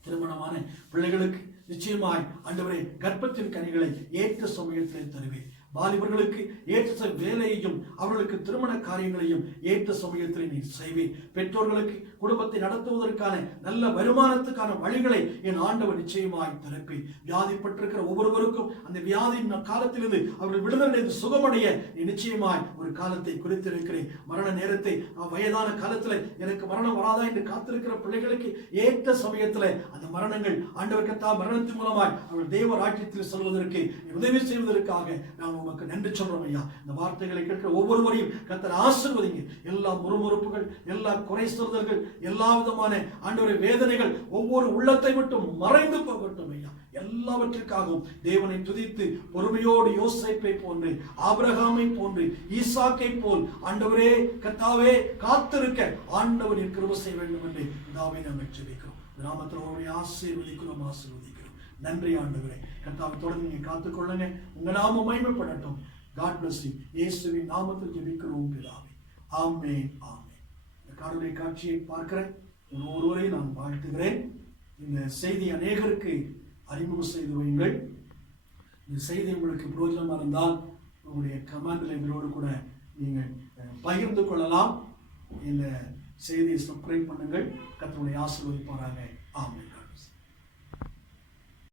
திருமணமான பிள்ளைகளுக்கு நிச்சயமாய் ஆண்டவரே கர்ப்பத்தின் கனிகளை ஏற்ற சமயத்திலே தருவேன். வாலிபர்களுக்கு ஏற்ற வேலையையும் அவர்களுக்கு திருமண காரியங்களையும் ஏற்ற சமயத்தில் நீ செய்வேன். பெற்றோர்களுக்கு குடும்பத்தை நடத்துவதற்கான நல்ல வருமானத்துக்கான வழிகளை என் ஆண்டவர் நிச்சயமாய் திறப்பேன். வியாதிப்பட்டிருக்கிற ஒவ்வொருவருக்கும் அந்த வியாதியின் காலத்திலிருந்து அவர்கள் விடுதலை சுகமடைய நீ நிச்சயமாய் ஒரு காலத்தை குறித்திருக்கிறேன். மரண நேரத்தை வயதான காலத்தில் எனக்கு மரணம் வராதா என்று காத்திருக்கிற பிள்ளைகளுக்கு ஏற்ற சமயத்தில் அந்த மரணங்கள் ஆண்டவர் கர்த்தா மரணத்தின் மூலமாய் அவர்கள் தேவ ராஜ்யத்தில் செல்வதற்கு உதவி செய்வதற்காக நாம் உமக்கு நன்றி சொல்றோம் ஐயா. இந்த வார்த்தைகளை கேட்கிற ஒவ்வொருவரையும் கர்த்தர் ஆசீர்வதிங்க. எல்லா முறுமுறுப்புகள், எல்லா குறை சொல்தல்கள், எல்லா விதமான ஆண்டவருடைய வேதனைகள் ஒவ்வொரு உள்ளத்தை விட்டு மறைந்து போகட்டும் ஐயா. எல்லாவற்றிற்காகவும் தேவனை துதித்து பொறுமையோடு யோசேப்பை போன்று, ஆபிரகாமை போன்று, ஈசாக்கை போல் ஆண்டவரே கர்த்தாவே காத்திருக்க ஆண்டவரின் கிருபை செய்ய வேண்டும் என்று பிதாவே நாங்கள் ஜெபிக்கிறோம். நாமத்தில் ஆசீர்வதிக்கிறோம், ஆசீர்வதிக்கிறோம். நன்றி ஆண்டவரே. கர்த்தாவை தொடர்ந்து நீங்க காத்துக்கொள்ளுங்க. உங்க நாமம் மகிமைப்படட்டும். God bless you. இயேசுவின் நாமத்தில் ஜெபிக்கிறோம் பிதாவே. ஆமென், ஆமென். இந்த காணொளி காட்சியை பார்க்கிற ஒவ்வொருவரையும் நான் வாழ்த்துகிறேன். இந்த செய்தி அநேகருக்கு அறிமுகம் செய்து வையுங்கள். இந்த செய்தி உங்களுக்கு பிரயோஜனமா இருந்தால் உங்களுடைய கமெண்ட்ல எங்களோடு கூட நீங்கள் பகிர்ந்து கொள்ளலாம். இந்த செய்தியை சப்ஸ்கிரைப் பண்ணுங்கள். கர்த்தருடைய ஆசீர்வதிப்பாராக. ஆமென்.